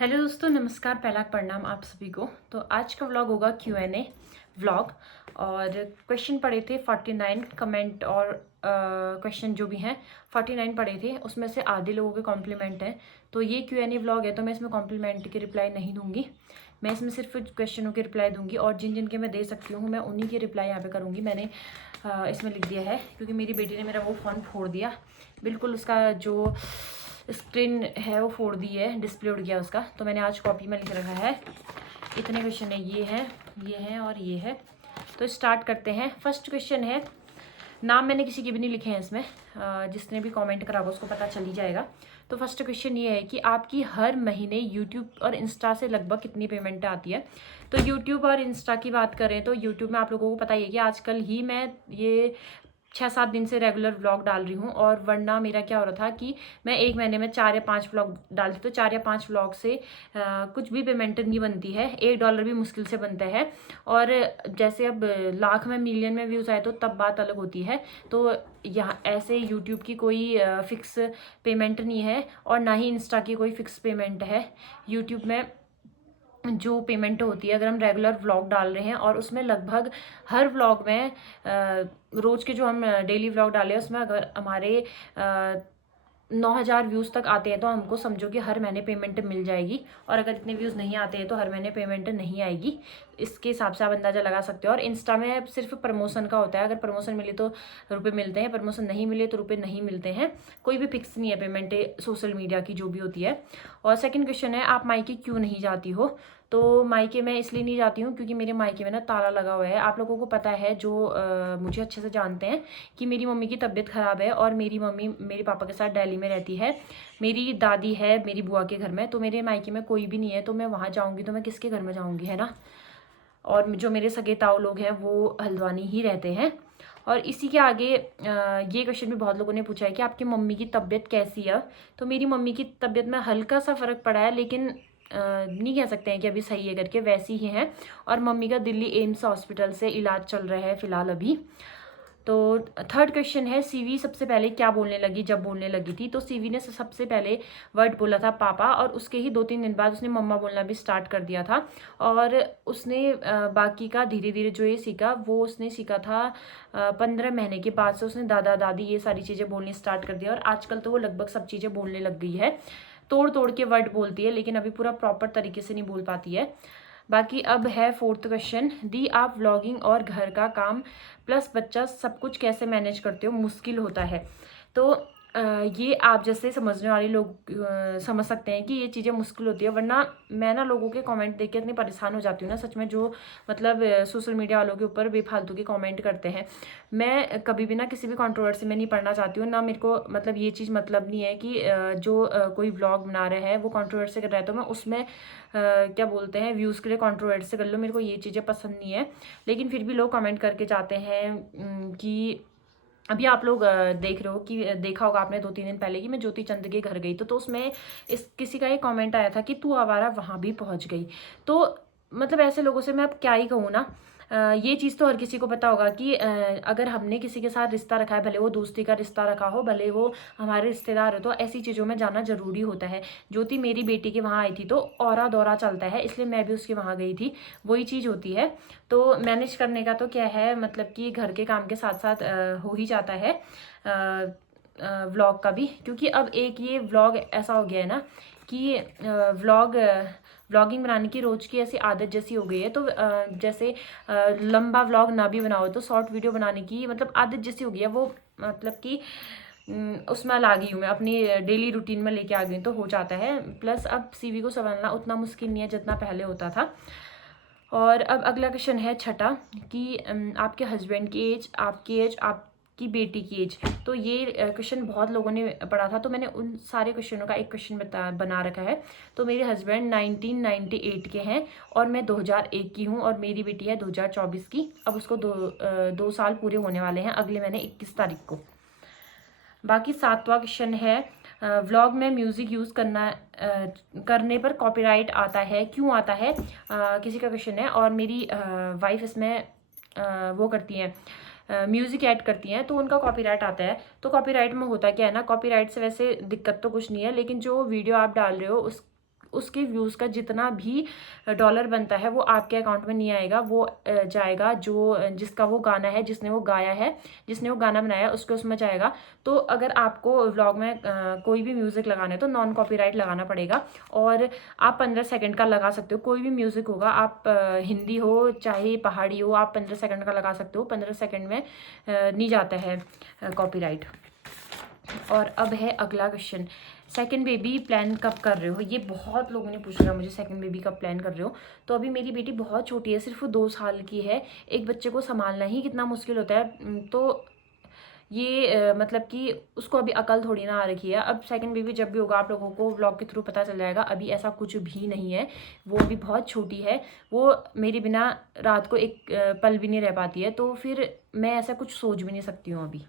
Hello दोस्तों, नमस्कार, पहला प्रणाम आप सभी को। तो आज का व्लॉग होगा Q&A व्लॉग। और क्वेश्चन पढ़े थे 49 कमेंट और क्वेश्चन जो भी हैं 49 पढ़े थे, उसमें से आधे लोगों के कॉम्प्लीमेंट हैं। तो ये Q&A व्लॉग है, तो मैं इसमें कॉम्प्लीमेंट के रिप्लाई नहीं दूंगी। मैं इसमें सिर्फ क्वेश्चनों के रिप्लाई दूंगी और जिन जिनके मैं दे सकती हूँ मैं उन्हीं के रिप्लाई यहाँ पे करूँगी। मैंने इसमें लिख दिया है क्योंकि मेरी बेटी ने मेरा वो फ़ोन फोड़ दिया, बिल्कुल उसका जो स्क्रीन है वो फोड़ दी है, डिस्प्ले उड़ गया उसका। तो मैंने आज कॉपी में लिख रखा है, इतने क्वेश्चन है, ये हैं और ये है। तो स्टार्ट करते हैं। फर्स्ट क्वेश्चन है, नाम मैंने किसी के भी नहीं लिखे हैं इसमें, जिसने भी कमेंट करा होगा उसको पता चल ही जाएगा। तो फर्स्ट क्वेश्चन ये है कि आपकी हर महीने यूट्यूब और इंस्टा से लगभग कितनी पेमेंट आती है। तो यूट्यूब और इंस्टा की बात करें तो यूट्यूब में आप लोगों को पता ही है कि आजकल ही मैं ये 6-7 दिन से रेगुलर व्लॉग डाल रही हूँ, और वरना मेरा क्या हो रहा था कि मैं एक महीने में 4 या 5 व्लॉग डालती, तो 4 या 5 व्लॉग से कुछ भी पेमेंट नहीं बनती है, $1 भी मुश्किल से बनता है। और जैसे अब लाख में, मिलियन में व्यूज़ आए तो तब बात अलग होती है। तो यहाँ ऐसे यूट्यूब की कोई फिक्स पेमेंट नहीं है और ना ही इंस्टा की कोई फिक्स पेमेंट है। यूट्यूब में जो पेमेंट होती है, अगर हम रेगुलर व्लॉग डाल रहे हैं और उसमें लगभग हर व्लॉग में रोज़ के जो हम डेली व्लॉग डाले हैं उसमें अगर हमारे 9,000 व्यूज़ तक आते हैं तो हमको समझो कि हर महीने पेमेंट मिल जाएगी। और अगर इतने व्यूज़ नहीं आते हैं तो हर महीने पेमेंट नहीं आएगी। इसके हिसाब से आप अंदाज़ा लगा सकते हो। और इंस्टा में सिर्फ प्रमोशन का होता है, अगर प्रमोशन मिली तो रुपए मिलते हैं, प्रमोशन नहीं मिले तो रुपए नहीं मिलते हैं। कोई भी फिक्स नहीं है पेमेंट सोशल मीडिया की जो भी होती है। और सेकंड क्वेश्चन है, आप मायके क्यों नहीं जाती हो। तो मायके मैं इसलिए नहीं जाती हूँ क्योंकि मेरे मायके में ना ताला लगा हुआ है। आप लोगों को पता है, जो मुझे अच्छे से जानते हैं, कि मेरी मम्मी की तबीयत ख़राब है और मेरी मम्मी मेरे पापा के साथ दिल्ली में रहती है। मेरी दादी है मेरी बुआ के घर में, तो मेरे मायके में कोई भी नहीं है। तो मैं वहाँ जाऊँगी तो मैं किसके घर में जाऊँगी, है ना। और जो मेरे सगे ताऊ लोग हैं वो हल्द्वानी ही रहते हैं। और इसी के आगे ये क्वेश्चन भी बहुत लोगों ने पूछा है कि आपकी मम्मी की तबीयत कैसी है। तो मेरी मम्मी की तबीयत में हल्का सा फ़र्क पड़ा है, लेकिन नहीं कह सकते हैं कि अभी सही है करके, वैसी ही है। और मम्मी का दिल्ली एम्स हॉस्पिटल से इलाज चल रहा है फ़िलहाल अभी। तो थर्ड क्वेश्चन है, सीवी सबसे पहले क्या बोलने लगी जब बोलने लगी थी। तो सीवी ने सबसे पहले वर्ड बोला था पापा, और उसके ही 2-3 दिन बाद उसने मम्मा बोलना भी स्टार्ट कर दिया था। और उसने बाकी का धीरे धीरे जो ये सीखा वो उसने सीखा था 15 महीने के बाद से। उसने दादा दादी ये सारी चीज़ें बोलनी स्टार्ट कर दिया और आजकल तो वो लगभग सब चीज़ें बोलने लग गई है। तोड़ तोड़ के वर्ड बोलती है, लेकिन अभी पूरा प्रॉपर तरीके से नहीं बोल पाती है। बाकी अब है फोर्थ क्वेश्चन, दी आप व्लॉगिंग और घर का काम प्लस बच्चा सब कुछ कैसे मैनेज करते हो, मुश्किल होता है। तो ये आप जैसे समझने वाले लोग समझ सकते हैं कि ये चीज़ें मुश्किल होती है, वरना मैं ना लोगों के कमेंट देख के इतनी परेशान हो जाती हूँ ना सच में, जो मतलब सोशल मीडिया वालों के ऊपर बेफालतू के कमेंट करते हैं। मैं कभी भी ना किसी भी कंट्रोवर्सी में नहीं पढ़ना चाहती हूँ ना। मेरे को मतलब ये चीज़ मतलब नहीं है कि जो कोई व्लॉग बना रहा है वो कंट्रोवर्सी कर रहा है तो मैं उसमें क्या बोलते हैं व्यूज़ के लिए कंट्रोवर्सी कर लो। मेरे को ये चीज़ें पसंद नहीं है, लेकिन फिर भी लोग कमेंट करके जाते हैं कि अभी आप लोग देख रहे हो कि देखा होगा आपने 2-3 दिन पहले कि मैं ज्योति चंद के घर गई, तो उसमें इस किसी का एक कमेंट आया था कि तू आवारा वहाँ भी पहुँच गई। तो मतलब ऐसे लोगों से मैं अब क्या ही कहूँ ना। ये चीज़ तो हर किसी को पता होगा कि अगर हमने किसी के साथ रिश्ता रखा है, भले वो दोस्ती का रिश्ता रखा हो, भले वो हमारे रिश्तेदार हो, तो ऐसी चीज़ों में जाना ज़रूरी होता है। ज्योति मेरी बेटी के वहाँ आई थी तो औरा दौरा चलता है, इसलिए मैं भी उसके वहाँ गई थी, वही चीज़ होती है। तो मैनेज करने का तो क्या है, मतलब कि घर के काम के साथ साथ हो ही जाता है व्लॉग का भी, क्योंकि अब एक ये व्लॉग ऐसा हो गया है ना कि व्लॉगिंग बनाने की रोज़ की ऐसी आदत जैसी हो गई है। तो जैसे लंबा व्लॉग ना भी बनाओ तो शॉर्ट वीडियो बनाने की मतलब आदत जैसी हो गई है वो, मतलब कि उसमें ला गई हूँ मैं, अपनी डेली रूटीन में लेके आ गई तो हो जाता है। प्लस अब सीवी को संभालना उतना मुश्किल नहीं है जितना पहले होता था। और अब अगला क्वेश्चन है छठा कि आपके हस्बैंड की एज, आपकी एज, आपकी बेटी की एज। तो ये क्वेश्चन बहुत लोगों ने पढ़ा था, तो मैंने उन सारे क्वेश्चनों का एक क्वेश्चन बना रखा है। तो मेरे हस्बैंड 1998 के हैं और मैं 2001 की हूँ और मेरी बेटी है 2024 की। अब उसको 2 साल पूरे होने वाले हैं अगले महीने 21 तारीख को। बाकी 7वां क्वेश्चन है, व्लॉग में म्यूज़िक यूज़ करने पर कॉपीराइट आता है, क्यों आता है, किसी का क्वेश्चन है। और मेरी वाइफ इसमें वो करती हैं, म्यूज़िक ऐड करती हैं, तो उनका कॉपीराइट आता है। तो कॉपीराइट में होता क्या है ना, कॉपीराइट से वैसे दिक्कत तो कुछ नहीं है, लेकिन जो वीडियो आप डाल रहे हो उसके व्यूज़ का जितना भी डॉलर बनता है वो आपके अकाउंट में नहीं आएगा, वो जाएगा जो जिसका वो गाना है, जिसने वो गाया है, जिसने वो गाना बनाया है उसके उसमें जाएगा। तो अगर आपको व्लॉग में कोई भी म्यूज़िक लगाना है तो नॉन कॉपीराइट लगाना पड़ेगा, और आप 15 सेकंड का लगा सकते हो। कोई भी म्यूज़िक होगा, आप हिंदी हो चाहे पहाड़ी हो, आप 15 सेकंड का लगा सकते हो। 15 सेकंड में नहीं जाता है कॉपीराइट। और अब है अगला क्वेश्चन, सेकंड बेबी प्लान कब कर रहे हो? ये बहुत लोगों ने पूछा मुझे, सेकंड बेबी कब प्लान कर रहे हो? तो अभी मेरी बेटी बहुत छोटी है, सिर्फ 2 साल की है। एक बच्चे को संभालना ही कितना मुश्किल होता है, तो ये मतलब कि उसको अभी अकल थोड़ी ना आ रखी है। अब सेकंड बेबी जब भी होगा आप लोगों को व्लॉग के थ्रू पता चल जाएगा। अभी ऐसा कुछ भी नहीं है, वो अभी बहुत छोटी है, वो मेरे बिना रात को एक पल भी नहीं रह पाती है, तो फिर मैं ऐसा कुछ सोच भी नहीं सकती हूँ अभी।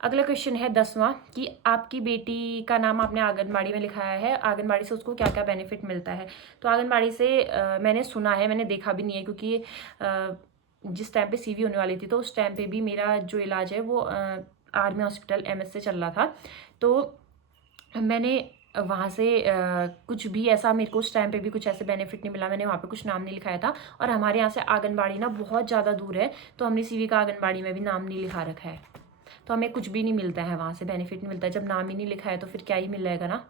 अगला क्वेश्चन है 10वां कि आपकी बेटी का नाम आपने आंगनबाड़ी में लिखाया है, आंगनबाड़ी से उसको क्या क्या बेनिफिट मिलता है? तो आंगनबाड़ी से मैंने सुना है, मैंने देखा भी नहीं है, क्योंकि जिस टाइम पे सीवी होने वाली थी तो उस टाइम पे भी मेरा जो इलाज है वो आर्मी हॉस्पिटल एमएस से चल रहा था। तो मैंने वहाँ से कुछ भी ऐसा, मेरे को उस टाइम पे भी कुछ ऐसे बेनिफिट नहीं मिला, मैंने वहाँ पे कुछ नाम नहीं लिखाया था। और हमारे यहाँ से आंगनबाड़ी ना बहुत ज़्यादा दूर है, तो हमने सीवी का आंगनबाड़ी में भी नाम नहीं लिखा रखा है, तो हमें कुछ भी नहीं मिलता है वहाँ से, बेनिफिट नहीं मिलता है। जब नाम ही नहीं लिखा है तो फिर क्या ही मिल जाएगा ना।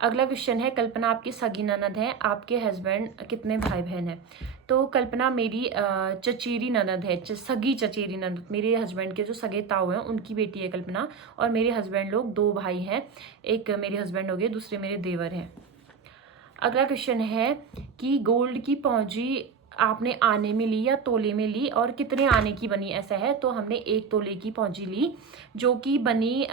अगला क्वेश्चन है, कल्पना आपकी सगी ननद है, आपके हस्बैंड कितने भाई बहन हैं? तो कल्पना मेरी चचेरी ननद है, सगी चचेरी ननद, मेरे हस्बैंड के जो सगे ताऊ हैं उनकी बेटी है कल्पना। और मेरे हस्बैंड लोग 2 भाई हैं, एक मेरे हस्बैंड हो गए, दूसरे मेरे देवर हैं। अगला क्वेश्चन है कि गोल्ड की पौंजी आपने आने में ली या तोले में ली, और कितने आने की बनी? ऐसा है, तो हमने 1 तोले की पौंजी ली, जो कि बनी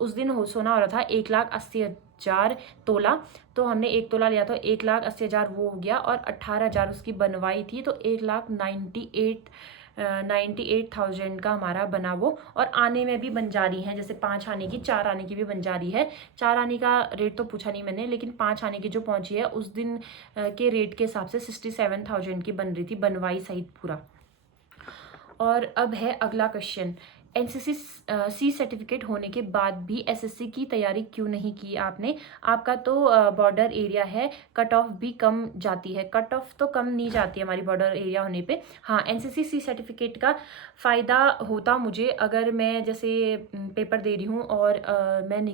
उस दिन सोना हो रहा था 1,80,000 तोला, तो हमने 1 तोला लिया, तो 1,80,000 वो हो गया, और 18,000 उसकी बनवाई थी, तो 1,98,000 का हमारा बना वो। और आने में भी बन जा रही है, जैसे 5 आने की, 4 आने की भी बन जा रही है। 4 आने का रेट तो पूछा नहीं मैंने, लेकिन 5 आने की जो पहुंची है उस दिन के रेट के हिसाब से 67,000 की बन रही थी, बनवाई सहित पूरा। और अब है अगला क्वेश्चन, एनसीसी सी सर्टिफिकेट होने के बाद भी एसएससी की तैयारी क्यों नहीं की आपने? आपका तो बॉर्डर एरिया है, कट ऑफ भी कम जाती है। कट ऑफ तो कम नहीं जाती है हमारी बॉर्डर एरिया होने पे। हाँ, एनसीसी सी सर्टिफिकेट का फ़ायदा होता मुझे, अगर मैं जैसे पेपर दे रही हूँ और मैं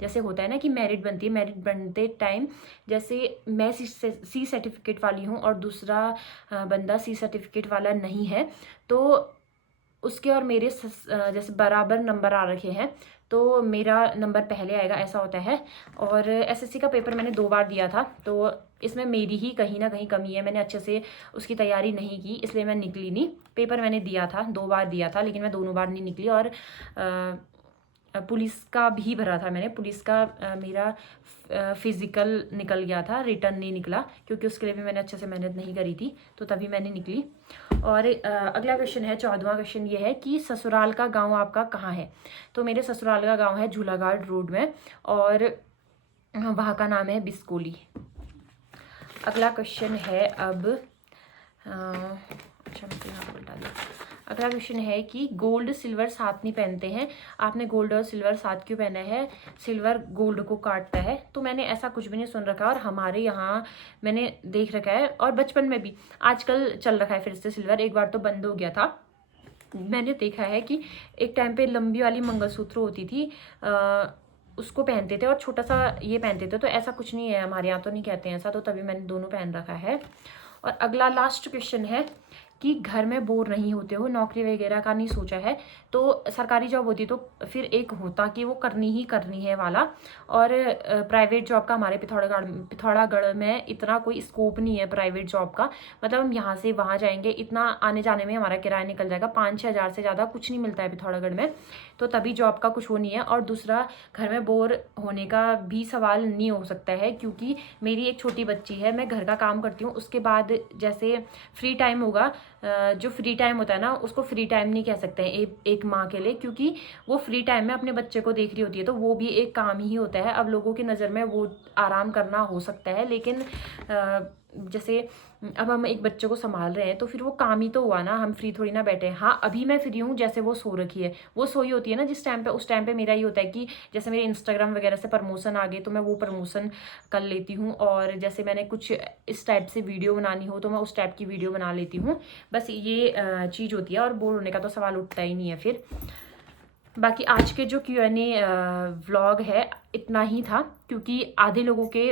जैसे होता है ना कि मेरिट बनती है, मेरिट बनते टाइम जैसे मैं सी सर्टिफिकेट वाली हूँ और दूसरा बंदा सी सर्टिफिकेट वाला नहीं है, तो उसके और मेरे जैसे बराबर नंबर आ रखे हैं, तो मेरा नंबर पहले आएगा, ऐसा होता है। और एसएससी का पेपर मैंने 2 बार दिया था, तो इसमें मेरी ही कहीं ना कहीं कमी है, मैंने अच्छे से उसकी तैयारी नहीं की, इसलिए मैं निकली नहीं। पेपर मैंने दिया था, 2 बार दिया था, लेकिन मैं दोनों बार नहीं निकली। और पुलिस का भी भरा था मैंने, पुलिस का मेरा फिज़िकल निकल गया था, रिटर्न नहीं निकला, क्योंकि उसके लिए भी मैंने अच्छे से मेहनत नहीं करी थी, तो तभी मैंने निकली। और अगला क्वेश्चन है, 14वां क्वेश्चन ये है कि ससुराल का गांव आपका कहाँ है? तो मेरे ससुराल का गांव है झूलाघाट रोड में, और वहाँ का नाम है बिस्कोली। अगला क्वेश्चन है अब अच्छा मैं तो यहाँ पर डाल दूँ। अगला क्वेश्चन है कि गोल्ड सिल्वर साथ नहीं पहनते हैं, आपने गोल्ड और सिल्वर साथ क्यों पहना है? सिल्वर गोल्ड को काटता है। तो मैंने ऐसा कुछ भी नहीं सुन रखा, और हमारे यहाँ मैंने देख रखा है, और बचपन में भी, आजकल चल रखा है फिर से सिल्वर, एक बार तो बंद हो गया था। मैंने देखा है कि एक टाइम पे लंबी वाली मंगलसूत्र होती थी, उसको पहनते थे, और छोटा सा ये पहनते थे, तो ऐसा कुछ नहीं है, हमारे यहाँ तो नहीं कहते हैं ऐसा, तो तभी मैंने दोनों पहन रखा है। और अगला लास्ट क्वेश्चन है कि घर में बोर नहीं होते हो, नौकरी वगैरह का नहीं सोचा है? तो सरकारी जॉब होती तो फिर एक होता कि वो करनी ही करनी है वाला, और प्राइवेट जॉब का हमारे पिथौरागढ़ में इतना कोई स्कोप नहीं है प्राइवेट जॉब का। मतलब हम यहाँ से वहाँ जाएंगे, इतना आने जाने में हमारा किराया निकल जाएगा, 5-6 हज़ार से ज़्यादा कुछ नहीं मिलता है पिथौरागढ़ में, तो तभी जॉब का कुछ वो नहीं है। और दूसरा, घर में बोर होने का भी सवाल नहीं हो सकता है, क्योंकि मेरी एक छोटी बच्ची है, मैं घर का काम करती हूँ, उसके बाद जैसे फ्री टाइम होगा, जो फ्री टाइम होता है ना, उसको फ्री टाइम नहीं कह सकते हैं एक माँ के लिए, क्योंकि वो फ्री टाइम में अपने बच्चे को देख रही होती है, तो वो भी एक काम ही होता है। अब लोगों की नज़र में वो आराम करना हो सकता है, लेकिन जैसे अब हम एक बच्चे को संभाल रहे हैं तो फिर वो काम ही तो हुआ ना, हम फ्री थोड़ी ना बैठे हैं। हाँ अभी मैं फ्री हूँ, जैसे वो सो रखी है, वो सोई होती है ना जिस टाइम पे, उस टाइम पे मेरा ये होता है कि जैसे मेरे इंस्टाग्राम वगैरह से प्रमोशन आ गए तो मैं वो प्रमोशन कर लेती हूँ, और जैसे मैंने कुछ इस टाइप से वीडियो बनानी हो तो मैं उस टाइप की वीडियो बना लेती हूँ। बस ये चीज़ होती है, और बोर होने का तो सवाल उठता ही नहीं है फिर। बाकी आज के जो Q&A व्लॉग है इतना ही था, क्योंकि आधे लोगों के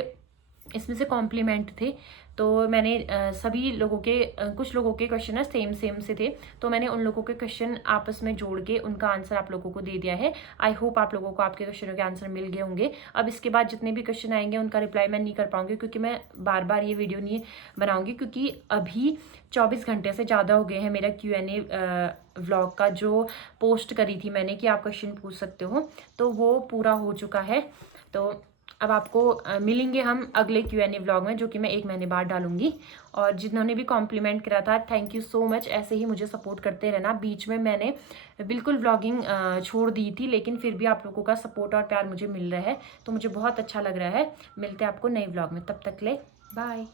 इसमें से कॉम्प्लीमेंट थे, तो मैंने सभी लोगों के कुछ लोगों के क्वेश्चन है सेम सेम से थे, तो मैंने उन लोगों के क्वेश्चन आपस में जोड़ के उनका आंसर आप लोगों को दे दिया है। आई होप आप लोगों को आपके क्वेश्चनों के आंसर मिल गए होंगे। अब इसके बाद जितने भी क्वेश्चन आएंगे उनका रिप्लाई मैं नहीं कर पाऊंगी, क्योंकि मैं बार बार ये वीडियो नहीं बनाऊंगी, क्योंकि अभी 24 घंटे से ज़्यादा हो गए हैं मेरा Q&A व्लॉग का जो पोस्ट करी थी मैंने कि आप क्वेश्चन पूछ सकते हो, तो वो पूरा हो चुका है। तो अब आपको मिलेंगे हम अगले Q&A व्लॉग में, जो कि मैं 1 महीने बाद डालूंगी। और जिन्होंने भी कॉम्प्लीमेंट करा था, थैंक यू सो मच। ऐसे ही मुझे सपोर्ट करते रहना। बीच में मैंने बिल्कुल व्लॉगिंग छोड़ दी थी, लेकिन फिर भी आप लोगों का सपोर्ट और प्यार मुझे मिल रहा है, तो मुझे बहुत अच्छा लग रहा है। मिलते हैं आपको नए व्लॉग में, तब तक ले बाय।